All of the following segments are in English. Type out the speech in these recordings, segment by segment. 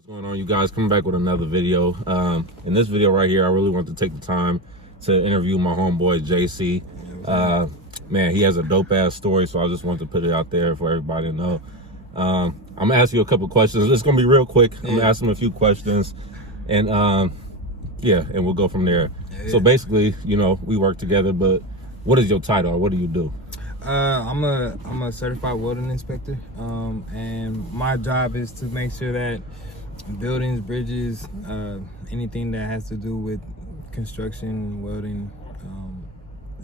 What's going on, you guys? Coming back with another video. In this video right here, I really want to take the time to interview my homeboy JC. Man, he has a dope ass story, so I just wanted to put it out there for everybody to know. I'm gonna ask you a couple questions. It's gonna be real quick. I'm gonna ask him a few questions, and and we'll go from there. So basically, you know, we work together, but what is your title? Or what do you do? I'm a certified welding inspector, and my job is to make sure that buildings, bridges, anything that has to do with construction, welding,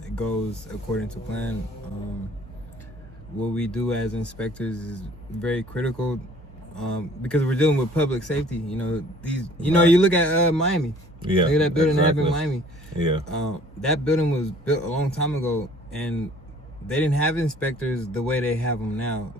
it goes according to plan. What we do as inspectors is very critical, because we're dealing with public safety. You know, you look at Miami. Yeah, look at that building exactly. that happened in Miami. Yeah, that building was built a long time ago, and they didn't have inspectors the way they have them now,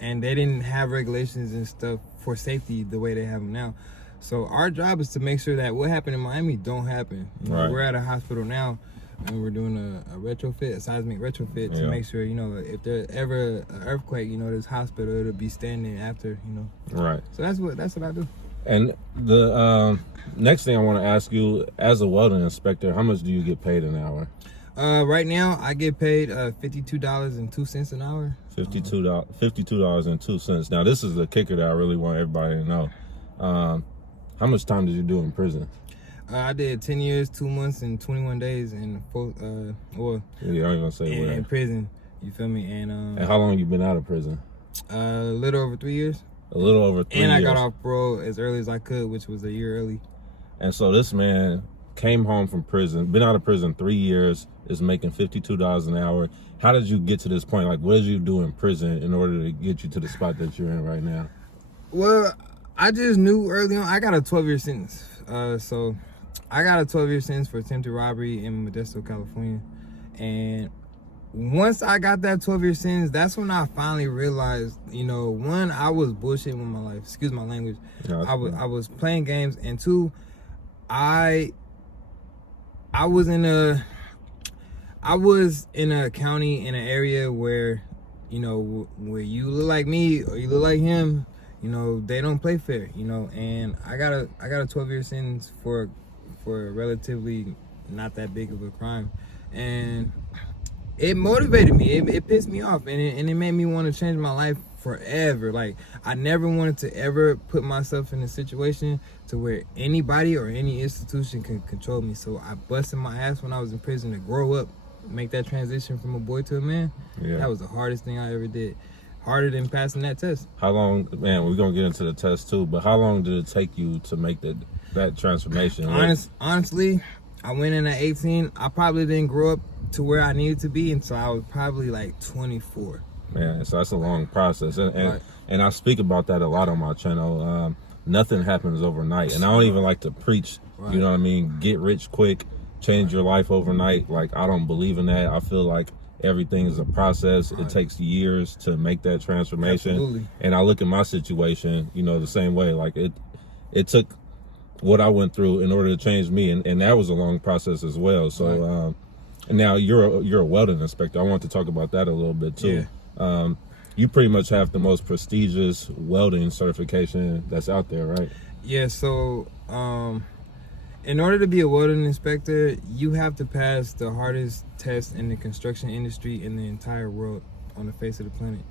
and they didn't have regulations and stuff for safety the way they have them now. So our job is to make sure that what happened in Miami don't happen. You know, we're at a hospital now, and we're doing a retrofit, a seismic retrofit, to make sure, you know, if there's ever an earthquake, you know, this hospital, it'll be standing after, you know. Right. So that's what I do. And the next thing I want to ask you, as a welding inspector, how much do you get paid an hour? Right now I get paid $52.02 an hour. $52.02. Now this is the kicker that I really want everybody to know. How much time did you do in prison? I did 10 years, 2 months, and 21 days in yeah, I ain't gonna say where. In prison. You feel me? And how long you been out of prison? A little over 3 years. A little over 3 years. And I got off parole as early as I could, which was a year early. And so this man came home from prison, been out of prison 3 years, is making $52 an hour. How did you get to this point? Like, what did you do in prison in order to get you to the spot that you're in right now? Well, I just knew early on. I got a 12-year sentence. So I got a 12-year sentence for attempted robbery in Modesto, California. And once I got that 12-year sentence, that's when I finally realized, you know, one, I was bullshitting with my life. Excuse my language. No, I was playing games, and two, I was in a county, in an area where, you know, where you look like me or you look like him, you know, they don't play fair, you know. And I got a 12-year sentence for relatively not that big of a crime, and it motivated me. It pissed me off, and it made me want to change my life forever. Like, I never wanted to ever put myself in a situation to where anybody or any institution can control me. So I busted my ass when I was in prison to grow up, make that transition from a boy to a man. Yeah. That was the hardest thing I ever did. Harder than passing that test. How long, man, we're gonna get into the test too, but how long did it take you to make that transformation? Honestly, I went in at 18. I probably didn't grow up to where I needed to be until I was probably like 24. Man, so that's a long process, and I speak about that a lot on my channel. Nothing happens overnight, and I don't even like to preach. You know what I mean? Get rich quick, change your life overnight. Like, I don't believe in that. I feel like everything is a process. It takes years to make that transformation. Absolutely. And I look at my situation, you know, the same way. Like, it took what I went through in order to change me, and that was a long process as well. So and now you're a welding inspector. I want to talk about that a little bit too. Yeah. You pretty much have the most prestigious welding certification that's out there, right? Yeah, so in order to be a welding inspector, you have to pass the hardest test in the construction industry in the entire world, on the face of the planet.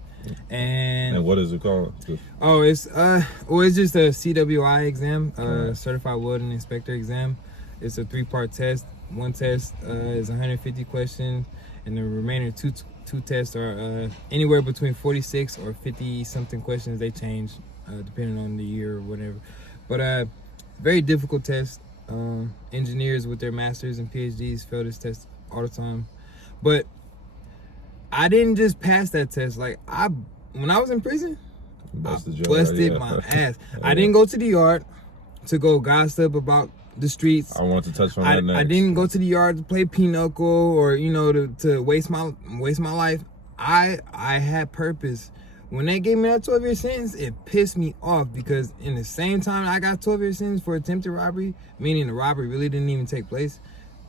And what is it called? Oh, it's just a CWI exam, Certified Welding Inspector exam. It's a 3-part test. One test is 150 questions, and the remaining two tests are anywhere between 46 or 50 something questions. They change depending on the year or whatever. But very difficult test. Engineers with their masters and PhDs fail this test all the time. But I didn't just pass that test. Like, when I was in prison, I busted my ass. I didn't go to the yard to go gossip about the streets. I want to touch on that next. I didn't go to the yard to play pinochle or, you know, to waste my life. I had purpose. When they gave me that 12-year sentence, it pissed me off, because in the same time I got 12-year sentence for attempted robbery, meaning the robbery really didn't even take place.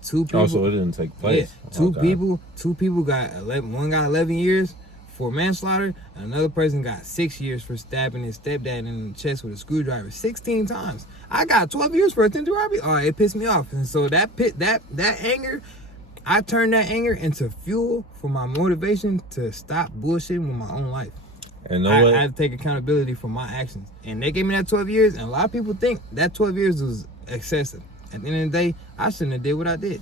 2 people. Also, it didn't take place. Yeah, two people got 11. One got 11 years for manslaughter, and another person got 6 years for stabbing his stepdad in the chest with a screwdriver 16 times. I got 12 years for attempted robbery. Oh, it pissed me off. And so that anger, I turned that anger into fuel for my motivation to stop bullshitting with my own life. And I had to take accountability for my actions. And they gave me that 12 years, and a lot of people think that 12 years was excessive. At the end of the day, I shouldn't have did what I did.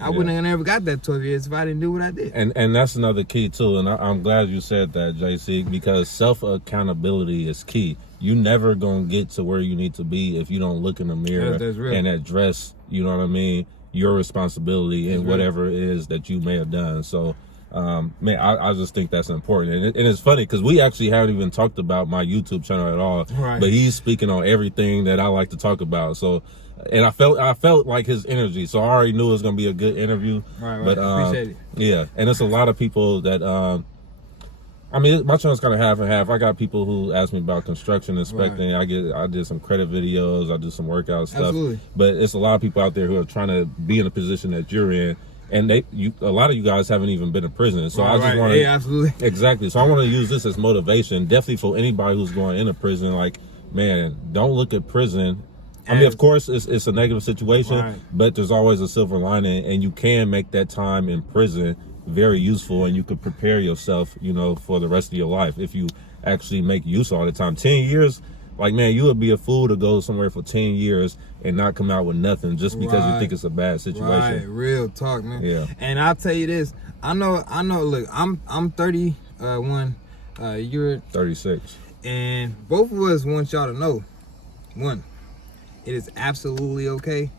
I wouldn't have never got that 12 years if I didn't do what I did. And that's another key too. And I'm glad you said that, JC, because self-accountability is key. You never gonna get to where you need to be if you don't look in the mirror and address, you know what I mean, your responsibility and whatever it is that you may have done. So, man, I just think that's important. And it's funny because we actually haven't even talked about my YouTube channel at all. Right. But he's speaking on everything that I like to talk about. So, and I felt like his energy, so I already knew it was gonna be a good interview. Right. But appreciate it. Yeah, and it's a lot of people that I mean, my channel's kind of half and half. I got people who ask me about construction inspecting. Right. I did some credit videos. I do some workout stuff. Absolutely. But it's a lot of people out there who are trying to be in a position that you're in, and a lot of you guys haven't even been to prison. So I just want to, absolutely, exactly. So I want to use this as motivation, definitely for anybody who's going into prison. Like, man, don't look at prison. I mean, of course, it's a negative situation, but there's always a silver lining, and you can make that time in prison very useful, and you could prepare yourself, you know, for the rest of your life if you actually make use all the time. 10 years, like, man, you would be a fool to go somewhere for 10 years and not come out with nothing just because you think it's a bad situation. Right, real talk, man. Yeah. And I'll tell you this, I know. Look, I'm 31. You're 36, and both of us want y'all to know, one, it is absolutely okay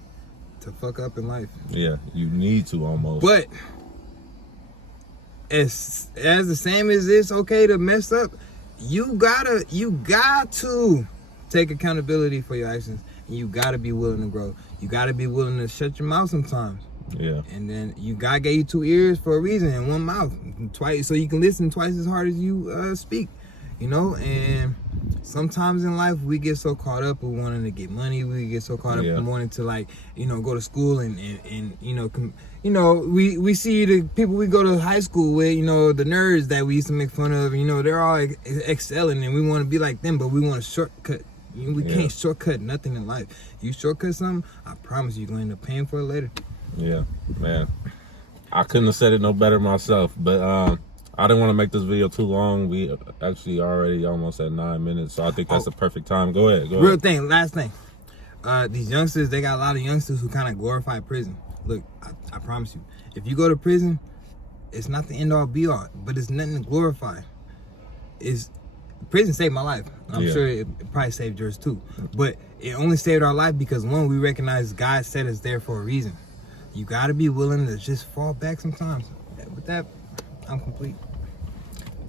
to fuck up in life. Yeah, you need to almost. But as the same as it's okay to mess up, you got to take accountability for your actions. And you gotta be willing to grow. You gotta be willing to shut your mouth sometimes. Yeah. And then God gave you 2 ears for a reason and 1 mouth, twice, so you can listen twice as hard as you speak. You know, and sometimes in life we get so caught up with wanting to get money. We get so caught up in wanting to, like, you know, go to school and you know, we see the people we go to high school with, you know, the nerds that we used to make fun of, you know, they're all excelling and we want to be like them, but we want to shortcut. We can't shortcut nothing in life. You shortcut something, I promise you're going to end up paying for it later. Yeah, man. I couldn't have said it no better myself, but I didn't want to make this video too long. We actually already almost at 9 minutes, so I think that's the perfect time. Go ahead. Real thing, last thing. These youngsters, they got a lot of youngsters who kind of glorify prison. Look, I promise you, if you go to prison, it's not the end all be all, but it's nothing to glorify. Prison saved my life. I'm sure it probably saved yours too. But it only saved our life because, one, we recognize God set us there for a reason. You got to be willing to just fall back sometimes. With that, I'm complete.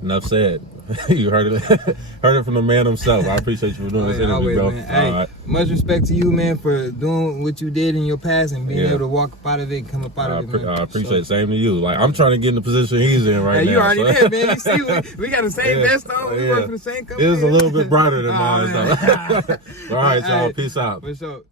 Enough said. You heard it from the man himself. I appreciate you for doing this interview, bro. Hey, much respect to you, man, for doing what you did in your past and being able to walk up out of it and come up out of it, man. I appreciate it. Same to you. Like, I'm trying to get in the position he's in right now. You already did, man. You see, we got the same vest on. We work for the same company. It is a little bit brighter than mine, though. All right, y'all. Peace out. For sure.